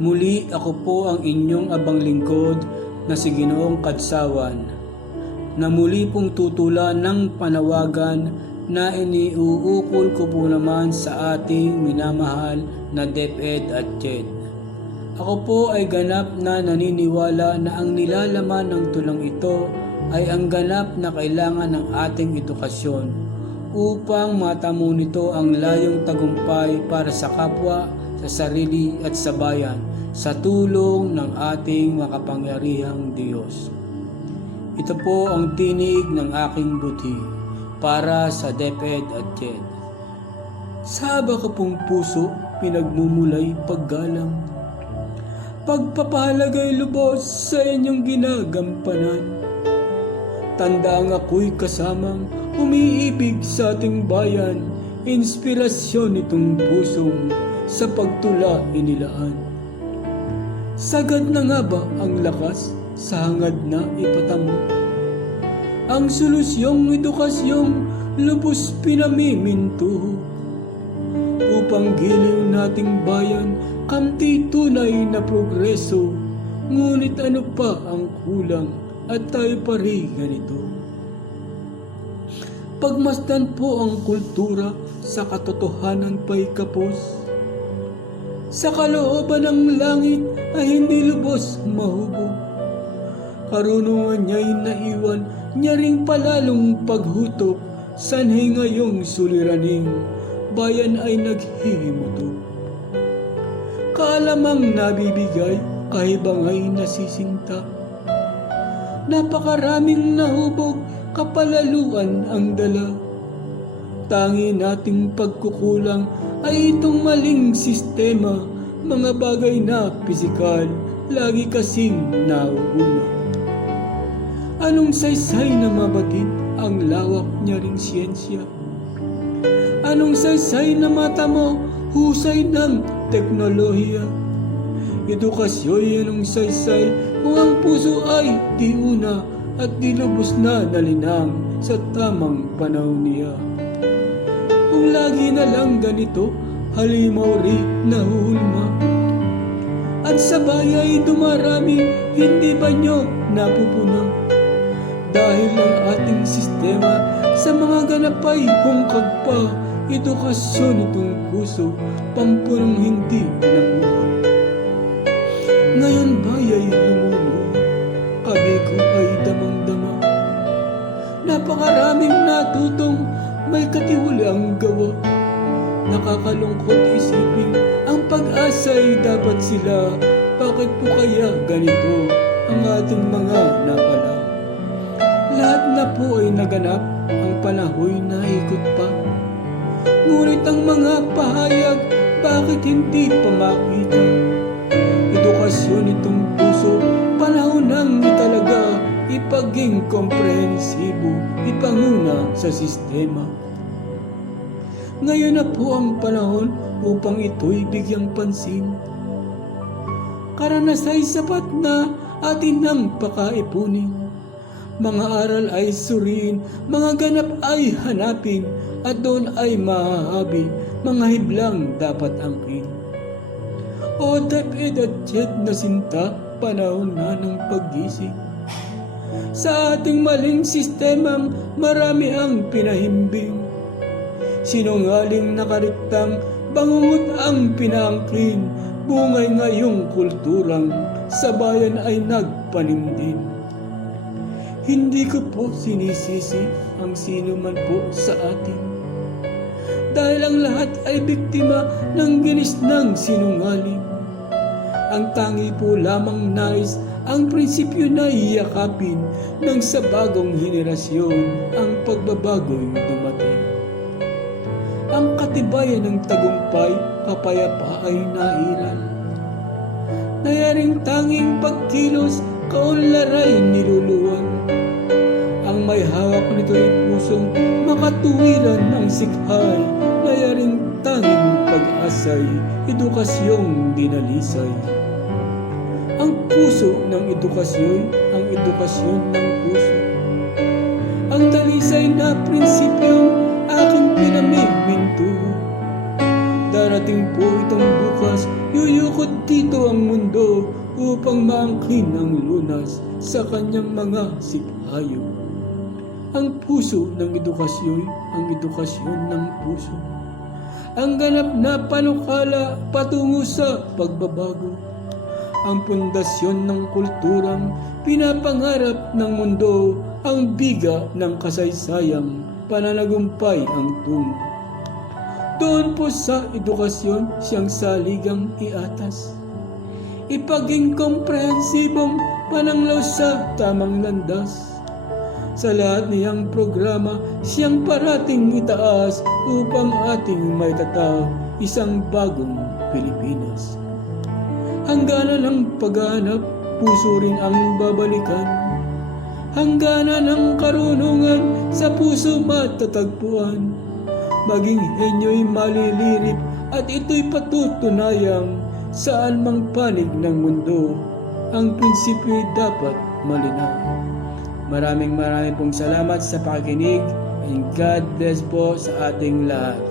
Muli ako po ang inyong abang lingkod na si Ginoong Kadsawan, na muli pong tutulan ng panawagan na iniuukol ko po naman sa ating minamahal na DepEd at JED. Ako po ay ganap na naniniwala na ang nilalaman ng tulang ito ay ang ganap na kailangan ng ating edukasyon upang matamo nito ang layong tagumpay para sa kapwa, sa sarili at sa bayan sa tulong ng ating makapangyarihang Diyos. Ito po ang tinig ng aking buti para sa DepEd at JED. Sa haba ko pong puso, pinagmumulay paggalang, pagpapalagay lubos sa inyong ginagampanan. Tandang ako'y kasamang umiibig sa ating bayan, inspirasyon nitong pusong sa pagtula inilaan. Sagad na nga ba ang lakas sa hangad na ipatamo? Ang solusyong edukasyong lubos pinamiminto upang giliw nating bayan kamti tunay na progreso. Ngunit ano pa ang kulang at tayo pa rin ganito? Pagmasdan po ang kultura sa katotohanan pa'y kapos. Sa kalooban ng langit ay hindi lubos mahubog. Karunungan niya'y naiwan, niya ring palalong paghutok. Sanhi ngayong suliraning bayan ay naghihimutok. Kaalamang nabibigay, kahibangay nasisinta. Napakaraming nahubog, kapalaluan ang dala. Tangi nating pagkukulang ay itong maling sistema. Mga bagay na pisikal, lagi kasing nauuna. Anong saysay na mabatid ang lawak niya ring siyensya? Anong saysay na mata mo, husay ng teknolohiya? Edukasyon anong saysay kung ang puso ay di una at di lubos na nalinang sa tamang panahon niya. Kung lagi na lang ganito, halimaw rin nahuhulma. At sa bayay dumarami, hindi ba nyo napupuna? Dahil ang ating sistema sa mga ganapay hungkag pa, edukasyon itong puso, pampunong hindi nakuha. Ngayon bayay lumulo, kabi ko ay damang-dama. Napakaraming natutong may katiwaliang gawa. Nakakalungkot isipin, ang pag-asa'y dapat sila. Bakit po kaya ganito ang ating mga napala? Lahat na po ay naganap, ang panahoy na ikot pa. Ngunit ang mga pahayag, bakit hindi pa makita? Edukasyon itong puso, panahon nang italaga, ipaging komprehensibo, ipanguna sa sistema. Ngayon na po ang panahon upang ito'y bigyang pansin. Karanasay sapat na atin nang pakaipunin. Mga aral ay suriin, mga ganap ay hanapin, at doon ay mahahabi, mga hiblang dapat angkin. O DepEd at JED na sinta, panahon na ng paggising. Sa ating maling sistemang marami ang pinahimbing. Sinungaling nakariktang, bangungot ang pinaangkin, bungay ngayong kulturang sa bayan ay nagpanimdim. Hindi ko po sinisisi ang sino man po sa atin. Dahil ang lahat ay biktima ng ginis ng sinungaling. Ang tangi po lamang nais ang prinsipyo na iyakapin ng sa bagong henerasyon ang pagbabago'y dumating. Ang katibayan ng tagumpay, kapayapa ay nairal. Nayaring tanging pagkilos, kaunlaray niluluwan. Ang may hawak nito'y pusong makatuwiran ng sikhay. Nayaring tanging pag-asay, edukasyong dinalisay. Ang puso ng edukasyon, ang edukasyon ng puso. Ang dalisay na prinsipyong aking pinamiminto. Darating po itong bukas, yuyukot dito ang mundo upang maangkin ang lunas sa kanyang mga sipayo. Ang puso ng edukasyon, ang edukasyon ng puso. Ang ganap na panukala patungo sa pagbabago. Ang pundasyon ng kulturang pinapangarap ng mundo, ang biga ng kasaysayang pananagumpay ang tungo. Doon po sa edukasyon siyang saligang iatas. Ipaging komprehensibong pananglaw sa tamang landas. Sa lahat niyang programa, siyang parating itaas upang ating maitatag isang bagong Pilipinas. Hangganan ng paghanap, puso rin ang babalikan. Hangganan ng karunungan, sa puso matatagpuan. Maging henyo'y malilirip at ito'y patutunayang saan mang panig ng mundo, ang prinsipyo'y dapat malinaw. Maraming pong salamat sa pakikinig and God bless po sa ating lahat.